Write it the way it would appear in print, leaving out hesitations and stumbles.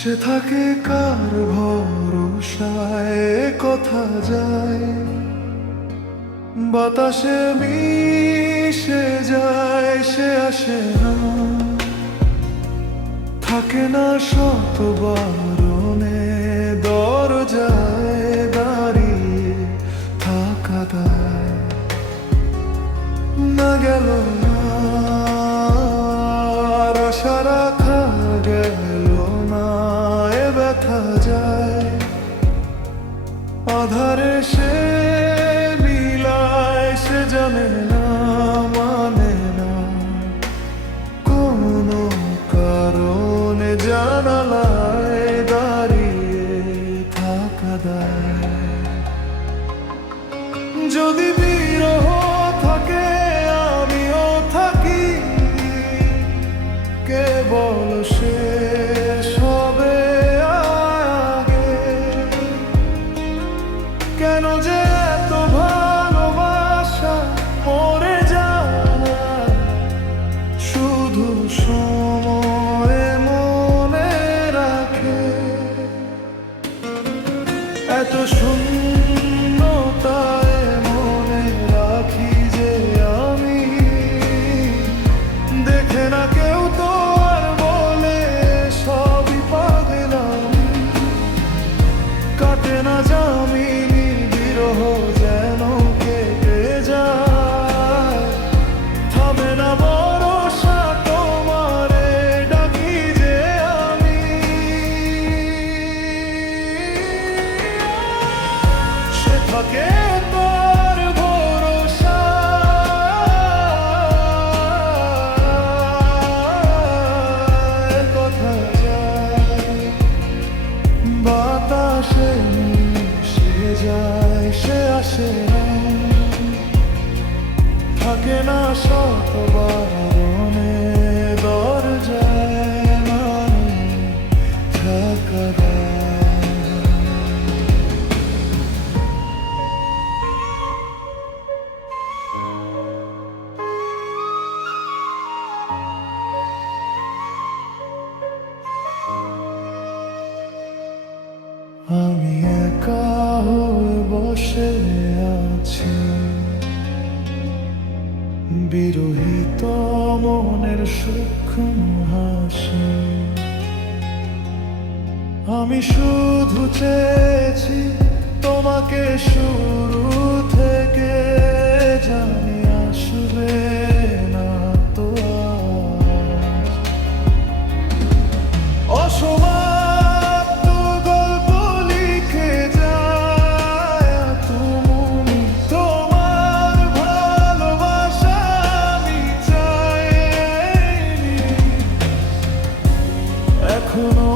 সে থাকে কার ভরসায় কথা যায়, বাতাসে মিশে যায়, সে আসে না, থাকে না শত বারণে, দরজায় দাঁড়িয়ে থাকা দায়। না গেল না আর আশা রাখা গেল না, এ ব্যথা যায় আধারে, সে মিলায়, সে জানে না, মানে না কোনো কারণে জানালায় দাঁড়িয়ে থাকা দায়। যদি বিরহ থাকে আমিও থাকি, কেবল শেষ হবে আগে। কেন যে এত ভালোবাসা মরে যায়, শুধু সময় মনে রাখে। এত শূন্যতায় মনে রাখি যে আমি, দেখে না কেউ তো আর বলে সবই পাগলামি। কাটে না যামিনী বিরহ যেন কেটে যায়, থামে না ভরসা তোমারে ডাকি যে আমি। সে থাকে তার ভরসায় কথা যায়, বাতাসে মিশে যায়, সে আসে না, থাকে না শত বারণে, দরজায় মানে থাকা দায়। আমি একা হয়ে বসে আছি, বিরহিত মনের সূক্ষ্ম হাসি। আমি শুধু চেয়েছি তোমাকে শুরু থেকে, জানি আসবে না তো আজ। অসমাপ্ত গল্প লিখে যায় তুমি, তোমার ভালোবাসা আমি চাইনি, এখনো